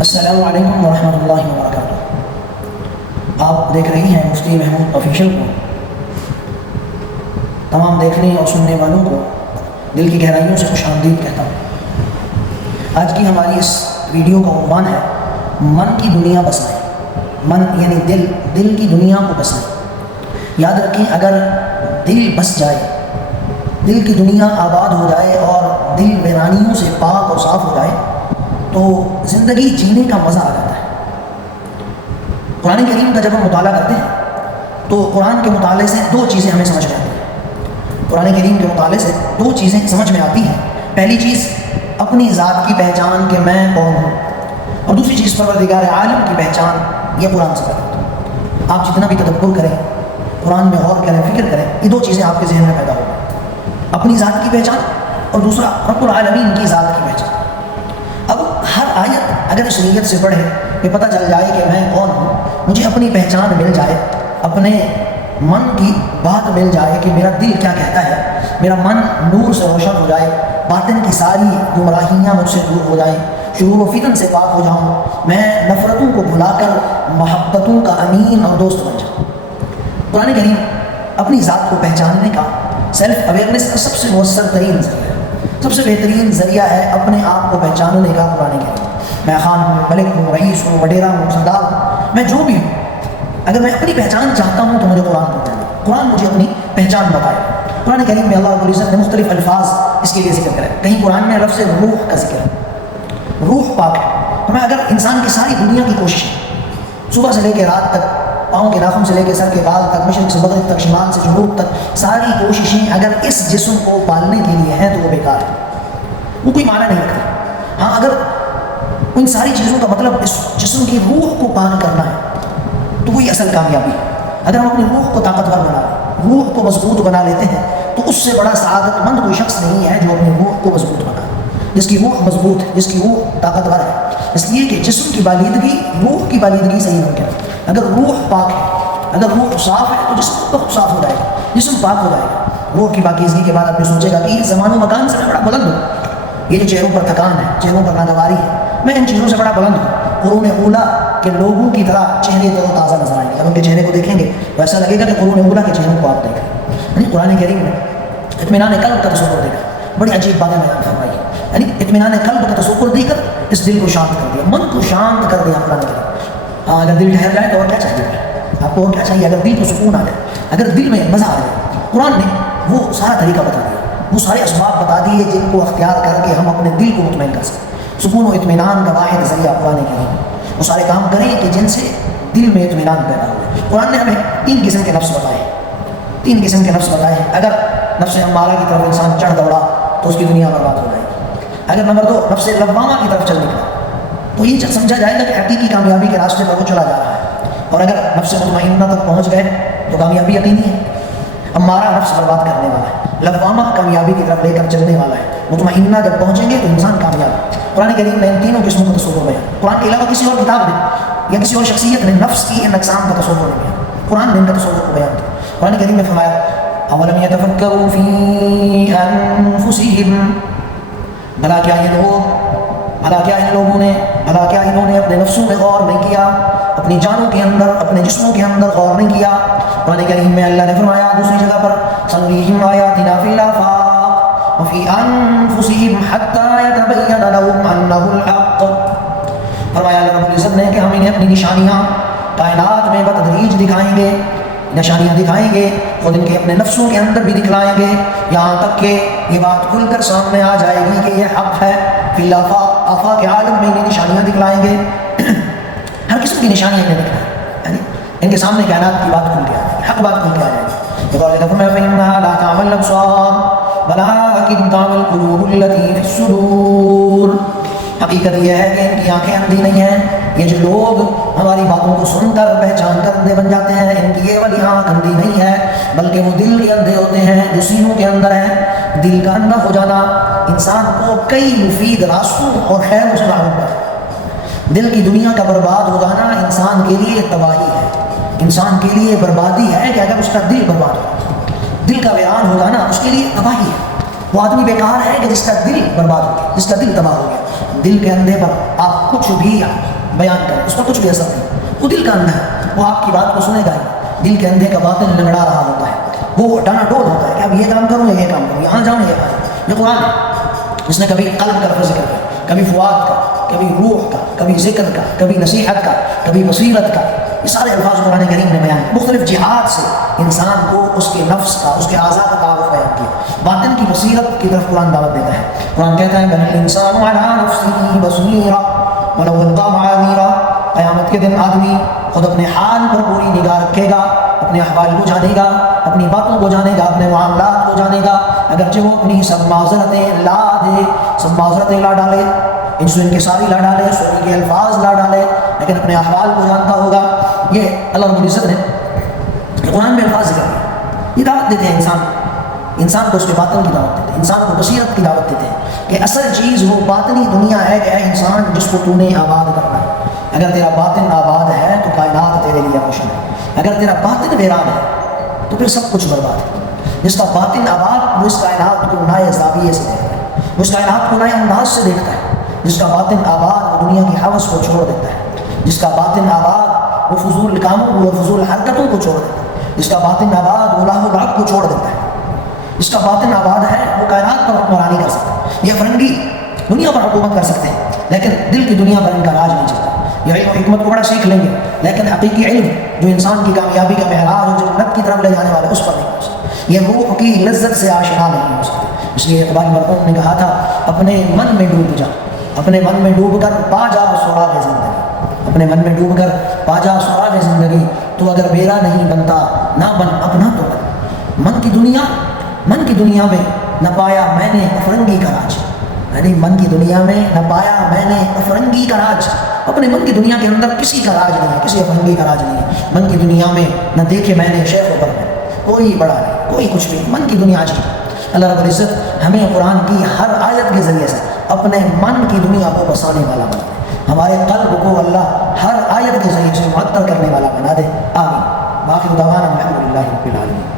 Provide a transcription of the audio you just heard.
السلام علیکم ورحمۃ اللہ وبرکاتہ۔ آپ دیکھ رہی ہیں مفتی محمود آفیشیل کو۔ تمام دیکھنے اور سننے والوں کو دل کی گہرائیوں سے خوش آمدید کہتا ہوں۔ آج کی ہماری اس ویڈیو کا عنوان ہے من کی دنیا بسائیں۔ من یعنی دل کی دنیا کو بسائیں۔ یاد رکھیں، اگر دل بس جائے، دل کی دنیا آباد ہو جائے اور دل ویرانیوں سے پاک اور صاف ہو جائے تو زندگی جینے کا مزہ آ جاتا ہے۔ قرآن کریم کا جب ہم مطالعہ کرتے ہیں تو قرآن کے مطالعے سے دو چیزیں ہمیں سمجھ میں آتی ہیں۔ قرآن کریم کے مطالعے سے دو چیزیں سمجھ میں آتی ہیں۔ پہلی چیز اپنی ذات کی پہچان کہ میں کون ہوں، اور دوسری چیز پروردگار عالم کی پہچان، یہ قرآن سے کریں۔ آپ جتنا بھی تدبر کریں، قرآن میں غور کریں، فکر کریں، یہ دو چیزیں آپ کے ذہن میں پیدا ہوگی، اپنی ذات کی پہچان اور دوسرا رب العالمین کی ذات کی پہچان۔ اب ہر آیت اگر اس نیت سے پڑھے کہ پتہ چل جائے کہ میں کون ہوں، مجھے اپنی پہچان مل جائے، اپنے من کی بات مل جائے کہ میرا دل کیا کہتا ہے، میرا من نور سے روشن ہو جائے، باطن کی ساری گمراہیاں مجھ سے دور ہو جائیں، شرور و فتن سے پاک ہو جاؤں، میں نفرتوں کو بھلا کر محبتوں کا امین اور دوست بن جاؤں۔ قرآن کریم اپنی ذات کو پہچاننے کا، سیلف اویئرنیس کا سب سے مؤثر ترین ذریعہ ہے، سب سے بہترین ذریعہ ہے اپنے آپ کو پہچاننے کا قرآن کریم۔ میں خان ہوں، ملک ہوں، رئیس ہوں، وڈیرا ہوں، سردار ہوں، میں جو بھی ہوں، اگر میں اپنی پہچان چاہتا ہوں تو مجھے قرآن پڑھنا ہے۔ قرآن مجھے اپنی پہچان بتائے۔ قرآن کریم میں اللہ رب العزت نے مختلف الفاظ اس کے لیے ذکر کرے۔ کہیں قرآن میں لفظ روح کا ذکر ہے، روح پاک ہے۔ تو میں اگر انسان کی ساری دنیا کی کوشش ہے، صبح سے لے کے رات تک، پاؤں کے ناخن سے لے کے سر کے بال تک، مشرق سے مغرب تک، شمال سے جنوب تک، ساری کوششیں اگر اس جسم کو پالنے کے لیے ہیں تو وہ بیکار ہے، وہ کوئی معنی نہیں رکھتا۔ ہاں، اگر ان ساری چیزوں کا مطلب اس جسم کی روح کو پاک کرنا ہے تو وہی اصل کامیابی ہے۔ اگر ہم اپنی روح کو طاقتور بنا لیں، روح کو مضبوط بنا لیتے ہیں، تو اس سے بڑا سعادت مند کوئی شخص نہیں ہے جو اپنی روح کو مضبوط بنا، جس کی روح مضبوط ہے، جس کی روح طاقتور ہے۔ اس لیے کہ جسم کی بالیدگی، روح کی بالیدگی صحیح ممکن ہے۔ اگر روح پاک ہے، اگر روح صاف ہے تو جسم بہت صاف ہو جائے گا، جسم پاک ہو جائے گا۔ روح کی پاکیزگی کے بعد آپ یہ سوچے گا کہ زمان و مکان سے میں بڑا بلند ہوں، یہ جو چہروں پر تھکان ہے، چہروں پر ناگواری ہے، میں ان چیزوں سے بڑا بلند ہوں۔ قرون اولیٰ کے لوگوں کی طرح چہرے تر و تازہ نظر آئیں گے۔ اگر ان کے چہرے کو دیکھیں گے تو ایسا لگے گا کہ قرون اولیٰ کے چہروں کو آپ دیکھ رہے ہیں۔ یعنی قرآن کریم میں اطمینان قلب کا تصور دے کر بڑی عجیب باتیں بیان فرمائی ہے۔ یعنی اطمینان قلب کا تصور دے کر اس دل کو شانت کر دیا، من کو شانت کر دیا قرآن کریم۔ ہاں، اگر دل ٹھہر جائے تو اور کیا چاہیے آپ کو؟ اور کیا چاہیے؟ اگر دل کو سکون آ جائے، اگر دل میں مزہ آ جائے، قرآن نے وہ سارا طریقہ بتا دیا، وہ سارے اسباب بتا دیے جن کو اختیار کر کے ہم اپنے دل کو مطمئن کر سکیں۔ سکون و اطمینان کا واحد ذریعہ قرآن کریم، وہ سارے کام کریں کہ جن سے دل میں اطمینان پیدا ہو۔ قرآن نے ہمیں تین قسم کے نفس بتائے، تین قسم کے نفس بتائے ہیں۔ اگر نفس امارہ کی طرف انسان چڑھ دوڑا تو اس کی دنیا برباد ہو جائے گی۔ اگر نمبر دو، نفس لوامہ کی طرف چل نکلا تو یہ سمجھا جائے گا کہ حقیقی کامیابی کے راستے پر وہ چلا جا رہا ہے۔ اور اگر نفس مطمئنہ تک پہنچ گئے تو کامیابی یقینی ہے۔ امارہ نفس برباد کرنے والا ہے، لوامہ کامیابی کی طرف لے کر چلنے والا ہے، مطمئنہ جب پہنچیں گے تو انسان کامیاب ہے۔ قرآن کریم نے ان تینوں قسموں کا تصور بیان، قرآن کے علاوہ کسی اور کتاب نے یا کسی اور شخصیت نے نفس کی ان اقسام کا تصور نہیں کیا، قرآن نے ان کا تصور کو بیان کیا۔ قرآن کریم نے فرمایا اولم یتفکروا فی انفسہم، بھلا کیا انہوں نے اپنے نفسوں میں غور نہیں کیا، اپنی جانوں کے اندر، اپنے جسموں کے اندر غور نہیں کیا۔ قرآن کریم میں اللہ نے فرمایا دوسری جگہ پر سنریہم آیاتنا فی الآفاق وفی انفسہم حتی یتبین لہم انہ الحق۔ فرمایا اللہ رب العزت نے کہ ہم انہیں اپنی نشانیاں کائنات میں بتدریج دکھائیں گے، نشانیاں دکھائیں گے، خود ان کے اپنے نفسوں کے اندر بھی دکھلائیں گے، یہاں تک کہ یہ بات کھل کر سامنے آ جائے گی کہ یہ حق ہے۔ فی الآفاق، آفاق عالم میں انہیں نشانیاں دکھلائیں گے، ہر قسم کی نشانیاں انہیں دکھلائیں، یعنی ان کے سامنے کائنات کی بات کھل کے آ جائے گی، حق بات کھل کے آ جائے گی۔ فَإِنَّهَا لَا تَعْمَى الْأَبْصَارُ وَلَٰكِن تَعْمَى الْقُلُوبُ الَّتِي فِي الصُّدُورِ۔ حقیقت یہ ہے کہ ان کی آنکھیں اندھی نہیں ہیں، یہ جو لوگ ہماری باتوں کو سن کر پہچان کر اندھے بن جاتے ہیں، ان کی یہ والی آنکھ اندھی نہیں ہے، بلکہ وہ دل کے اندھے ہوتے ہیں جو سینوں کے اندر ہے۔ دل کا اندھا ہو جانا انسان کو کئی مفید راستوں اور خیر سے محروم ہے۔ دل کی دنیا کا برباد ہو جانا انسان کے لیے تباہی ہے، انسان کے لیے بربادی ہے کہ اگر اس کا دل برباد ہو، دل کا ویران ہو جانا اس کے لیے تباہی ہے۔ وہ آدمی بیکار ہے کہ جس کا دل برباد ہو گیا، جس کا دل تباہ ہو گیا۔ دل کے اندھے پر آپ کچھ بھی بیان کریں، اس پر کچھ بھی اثر نہیں۔ وہ دل کا اندھا ہے، وہ آپ کی بات کو سنے گا ہی۔ دل کے اندھے کا باطن لنگڑا رہا ہوتا ہے، وہ ڈانا ڈول ہوتا ہے کہ اب یہ کام کروں یا یہ کام کروں، یہاں جاؤں یا یہ قرآن ہے جس نے کبھی قلب کا لفظ ذکر کیا، کبھی فؤاد کا، کبھی روح کا، کبھی ذکر کا، کبھی نصیحت کا، کبھی بصیرت کا۔ یہ سارے الفاظ قرآن کریم نے بیان کیے، مختلف جہات سے انسان کو اس کے نفس کا، اس کے اعضاء کا تعارف بیان کیا۔ باطن کی بصیرت کی طرف قرآن دعوت دیتا ہے۔ قرآن کہتا ہے بل الانسان علی نفسہ بصیرہ ولو القی معاذیرہ، قیامت کے دن آدمی خود اپنے حال پر پوری نگاہ رکھے گا، اپنے احوال کو جانے گا، اپنی باتوں کو جانے گا، اپنے معاملات کو جانے گا، اگرچہ وہ اپنی سب معذرتیں لا دے، سب معذرتیں لا ڈالے، انکساری لا ڈالے، سوری کے الفاظ لا ڈالے، لیکن اپنے احوال کو جانتا ہوگا۔ یہ اللہ رب العزت نے قرآن میں الفاظ ذکر کیا۔ یہ دعوت دیتے ہیں انسان کو اس کے باطن کی دعوت دیتے ہیں، انسان کو بصیرت کی دعوت دیتے ہیں کہ اصل چیز وہ باطنی دنیا ہے کہ اے انسان جس کو تو نے آباد کرنا ہے۔ اگر تیرا باطن آباد ہے تو کائنات تیرے لیے روشن ہے، اگر تیرا باطن ویران ہے تو پھر سب کچھ برباد ہے۔ جس کا باطن آباد وہ اس کائنات کو نئے زاویے سے دیکھتا ہے، وہ اس کائنات کو نئے انداز سے دیکھتا ہے۔ جس کا باطن آباد وہ دنیا کی حوث کو چھوڑ دیتا ہے، جس کا باطن آباد وہ فضول کاموں کو اور فضول حرکتوں کو چھوڑ دیتا ہے، جس کا باطن آباد وہ لاہ و لعب کو چھوڑ دیتا ہے۔ جس کا باطن آباد ہے وہ کائنات پر حکمرانی کر سکتا ہے۔ یہ فرنگی دنیا پر حکومت کر سکتے ہیں لیکن دل کی دنیا پر ان کا راج نہیں چلتا۔ یہ علم و حکمت کو بڑا سیکھ لیں گے لیکن حقیقی علم جو انسان کی کامیابی کا معراج اور جنت کی طرف لے جانے والا اس پر نہیں پہنچ سکتا۔ یہ روح کی لذت سے آشنا نہیں ہو سکتا۔ اس لیے اقبال مرحوم نے کہا تھا اپنے من میں ڈوب جا، اپنے من میں ڈوب کر پا جا سراغ زندگی، اپنے من میں ڈوب کر پا جا سراغ زندگی، تو اگر میرا نہیں بنتا نہ بن اپنا تو بن۔ من کی دنیا میں نہ پایا میں نے افرنگی کا راج، یعنی من کی دنیا میں نہ پایا میں نے افرنگی کا راج۔ اپنے من کی دنیا کے اندر کسی کا راج نہیں ہے، کسی افرنگی کا راج نہیں ہے۔ من کی دنیا میں نہ دیکھے میں نے شیخ و برہنہ، کوئی بڑا نہیں، کوئی کچھ بھی، من کی دنیا آج نہیں۔ اللہ رب العزت ہمیں قرآن کی ہر آیت کے ذریعے سے اپنے من کی دنیا کو بسانے والا بنا دے، ہمارے قلب کو اللہ ہر آیت کے ذریعے سے معطر کرنے والا بنا دے، آمین۔ باقی دعوانا الحمدللہ رب العالمین۔